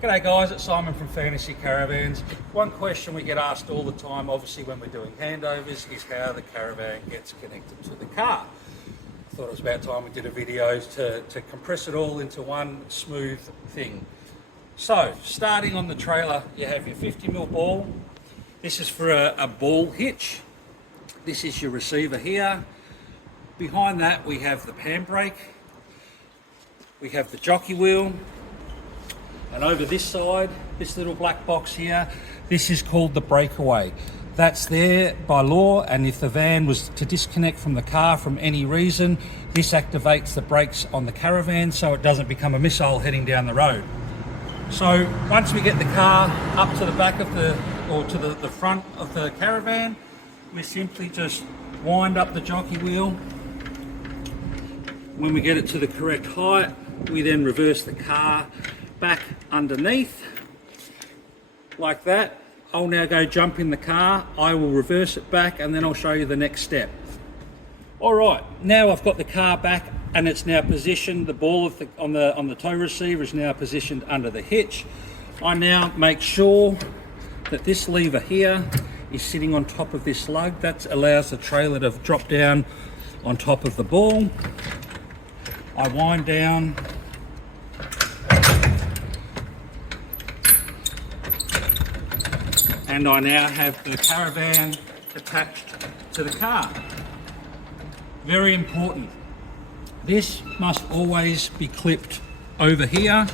G'day guys, it's Simon from Fantasy Caravans. One question we get asked all the time, obviously when we're doing handovers, is how the caravan gets connected to the car. I thought it was about time we did a video to compress it all into one smooth thing. So, starting on the trailer, you have your 50mm ball. This is for a ball hitch. This is your receiver here. Behind that we have the handbrake. We have the jockey wheel. And over this side, this little black box here, this is called the breakaway. That's there by law, and if the van was to disconnect from the car from any reason, this activates the brakes on the caravan so it doesn't become a missile heading down the road. So once we get the car up to the back of to the front of the caravan, we simply just wind up the jockey wheel. When we get it to the correct height, we then reverse the car back underneath like that. I'll now go jump in the car, I will reverse it back, and then I'll show you the next step. Alright, now I've got the car back and it's now positioned. The ball on the tow receiver is now positioned under the hitch. I now make sure that this lever here is sitting on top of this lug. That allows the trailer to drop down on top of the ball. I wind down and I now have the caravan attached to the car. Very important. This must always be clipped over here.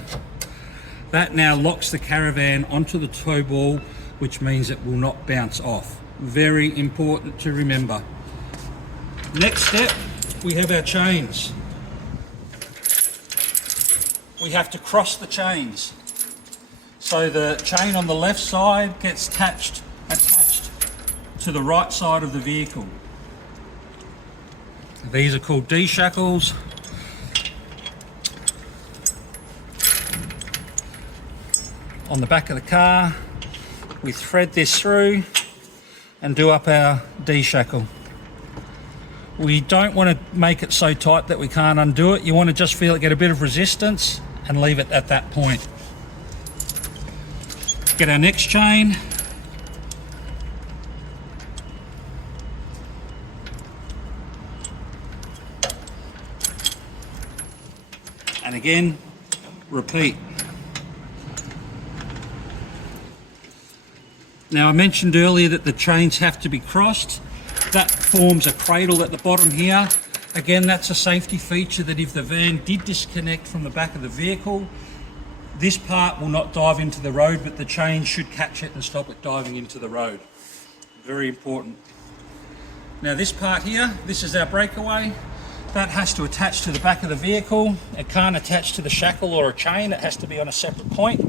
That now locks the caravan onto the tow ball, which means it will not bounce off. Very important to remember. Next step, we have our chains. We have to cross the chains. So the chain on the left side gets attached to the right side of the vehicle. These are called D-shackles. On the back of the car, we thread this through and do up our D-shackle. We don't want to make it so tight that we can't undo it. You want to just feel it get a bit of resistance and leave it at that point. Get our next chain. And again, repeat. Now I mentioned earlier that the chains have to be crossed. That forms a cradle at the bottom here. Again, that's a safety feature that if the van did disconnect from the back of the vehicle, this part will not dive into the road, but the chain should catch it and stop it diving into the road. Very important. Now this part here, this is our breakaway. That has to attach to the back of the vehicle. It can't attach to the shackle or a chain. It has to be on a separate point.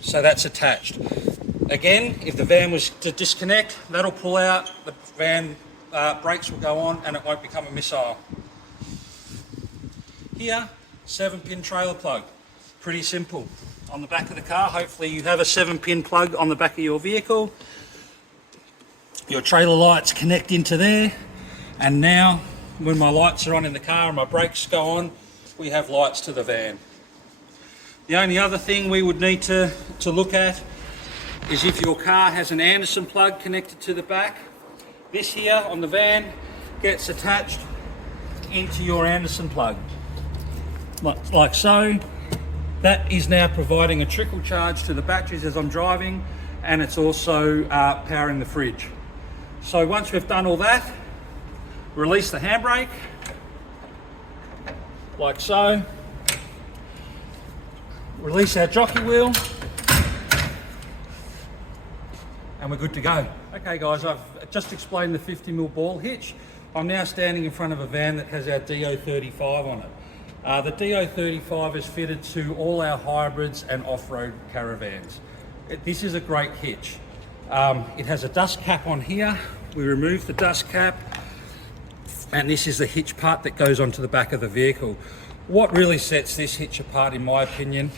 So that's attached. Again, if the van was to disconnect, that'll pull out, the van brakes will go on and it won't become a missile. Here, 7-pin trailer plug. Pretty simple. On the back of the car, hopefully you have a 7-pin plug on the back of your vehicle. Your trailer lights connect into there, and now when my lights are on in the car and my brakes go on, we have lights to the van. The only other thing we would need to look at is if your car has an Anderson plug connected to the back. This here on the van gets attached into your Anderson plug, like so. That is now providing a trickle charge to the batteries as I'm driving, and it's also powering the fridge. So once we've done all that, release the handbrake, like so. Release our jockey wheel, and we're good to go. Okay guys, I've just explained the 50mm ball hitch. I'm now standing in front of a van that has our DO35 on it. The DO35 is fitted to all our hybrids and off-road caravans. This is a great hitch. It has a dust cap on here. We remove the dust cap, and this is the hitch part that goes onto the back of the vehicle. What really sets this hitch apart, in my opinion,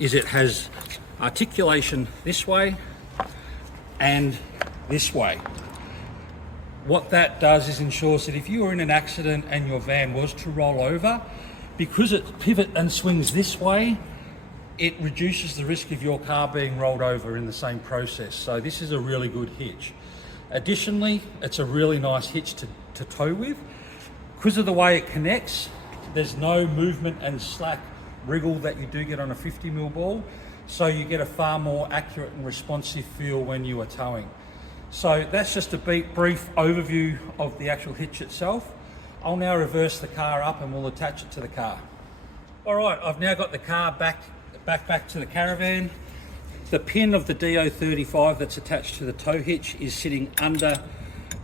is it has articulation this way and this way. What that does is ensures that if you were in an accident and your van was to roll over, because it pivot and swings this way, it reduces the risk of your car being rolled over in the same process. So this is a really good hitch. Additionally, it's a really nice hitch to tow with. Because of the way it connects, there's no movement and slack wriggle that you do get on a 50mm ball. So you get a far more accurate and responsive feel when you are towing. So that's just a brief overview of the actual hitch itself. I'll now reverse the car up and we'll attach it to the car. All right, I've now got the car back to the caravan. The pin of the DO35 that's attached to the tow hitch is sitting under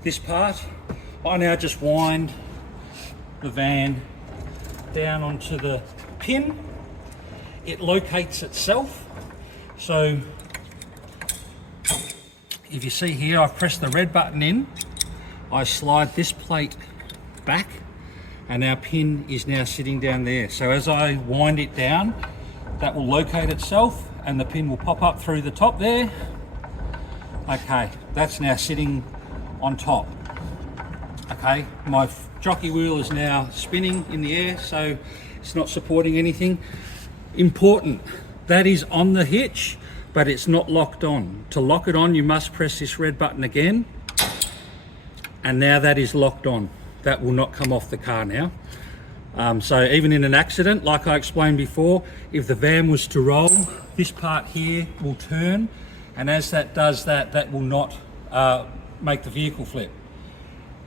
this part. I now just wind the van down onto the pin. It locates itself. So if you see here, I've pressed the red button in. I slide this plate back and our pin is now sitting down there. So as I wind it down, that will locate itself and the pin will pop up through the top there. Okay, that's now sitting on top. Okay, my jockey wheel is now spinning in the air, so it's not supporting anything. Important, that is on the hitch, but it's not locked on. To lock it on, you must press this red button again, and now that is locked on. That will not come off the car now. So even in an accident, like I explained before, if the van was to roll, this part here will turn, and as that does that, that will not make the vehicle flip.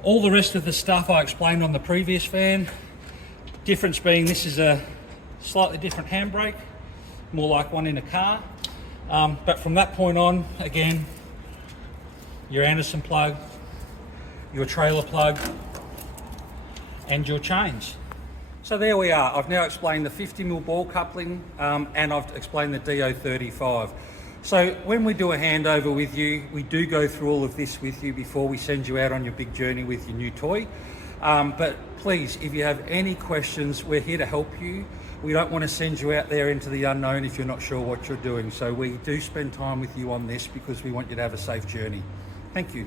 All the rest of the stuff I explained on the previous van. Difference being this is a slightly different handbrake, more like one in a car. But from that point on, again, your Anderson plug, your trailer plug, and your chains. So there we are. I've now explained the 50mm ball coupling and I've explained the DO35. So when we do a handover with you, we do go through all of this with you before we send you out on your big journey with your new toy. But please, if you have any questions, we're here to help you. We don't want to send you out there into the unknown if you're not sure what you're doing. So we do spend time with you on this because we want you to have a safe journey. Thank you.